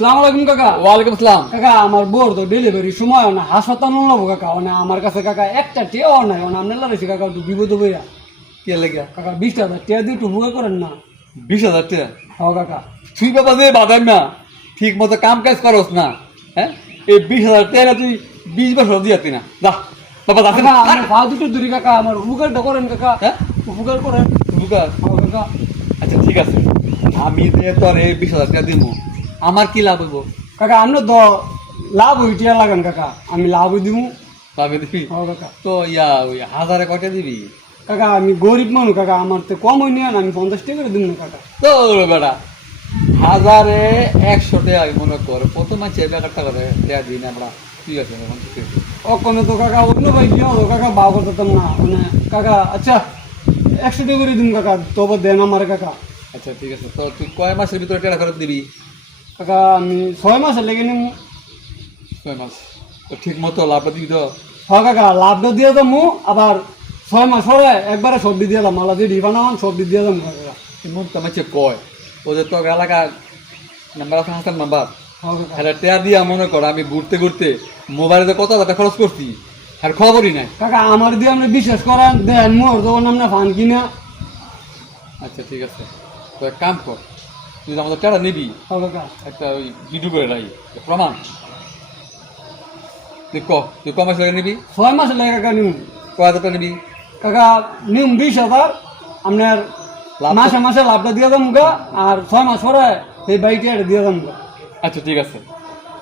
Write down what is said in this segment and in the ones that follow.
আসসালামু আলাইকুম কাকা। ওয়ালাইকুম আসসালাম। কাকা আমার বোর তো ডেলিভারি সময় না হাসপাতাল নেবো কাকা, মানে আমার কাছে কাকা একটা টেও নাই, মানে আপনার লাগছে কাকা একটু বিপদ বইয়া। কে লেগে? কাকা 20,000 টাকা দিয়ে একটু বুকে করেন না। 20,000 টাকা? হ কাকা। তুই বাবা যে বাদাম না ঠিক মতো কাম কাজ করস না, হ্যাঁ? এই 20,000 টাকা তুই 20 বছর দিয়াতি না। যা বাবা যাতে কাকা আমার পা দুটো দূরি কাকা, আমার উপকারটা করেন কাকা। হ্যাঁ? উপকার করেন। বুকা। হ কাকা। আচ্ছা ঠিক আছে, আমি যে তোর এই 20,000 টাকা দিব, আমার কি লাভ হইব? কাকা আপনার তো লাভ হইটিয়া লাগান কাকা, আমি লাভ দিব। লাভে দিবি হ কাকা। তো ওই 1000-এ কয়টা দিবি? কাকা আমি গরিব মানুষ কাকা, আমার তো কম হই না, আমি 50 টাকা করে দিব না কাকা। তো বেটা 1000-এ 100 টাকা আমি মনে কর কত মাঝে বেকারটা করে টাকা দিই না আমরা। ঠিক আছে এখন ঠিক আছে। ওখানে তো কাকা অন্য ভাই কি হলো কাকা, বাউ করতাম না মানে কাকা। আচ্ছা 100 টাকা করে দিন কাকা, তবে দেন আমার কাকা। আচ্ছা ঠিক আছে, তো তুই কয় মাসের ভিতরে টাকা ফেরত দিবি? কাকা আমি 6 মাসে লেগে নিম। 6 মাস? তো ঠিক মতো লাভটা দিবি তো? হ কাকা লাভটা দিয়ে যাবো, আবার 6 মাস পরে একবারে সবজি দিয়ে দাম, মালা দিয়ে দিবা না সবজি দিয়ে দাম কাকা। এমন তো আমার কয় ওদের তো এলাকার নাম্বার আছে, হাসান নাম্বার। হ কাকা। হ্যাঁ টেয়া দিয়া মনে কর আমি ঘুরতে ঘুরতে মোবাইলে কত টাকা খরচ করছি আর খবরই নাই। কাকা আমার দিয়ে আপনি বিশ্বাস করেন, দেন মোর যখন আপনি ফান কিনা। আচ্ছা ঠিক আছে, তো এক কাম কর, তুই আমাদের টাকা নিবি, হ কাকা। একটা ওই ভিডিও করে রাখি প্রমাণ। তুই ক মাস লাগে নিবি? 6 মাসে লেগে কাকা নিম। কয় হাজার টাকা নিবি? কাকা নিম 20,000, আপনার লাভ তো- মাসে মাসে লাভটা দিয়ে দাম গা, আর 6 মাস পরে সেই বাইকটা দিয়ে দাম গা। আচ্ছা ঠিক আছে,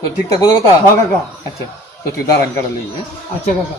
তো ঠিকঠাক বোঝা কথা। হ কাকা। আচ্ছা তো তুই দাঁড়ান কাটা নিবি, হ্যাঁ? আচ্ছা কাকা।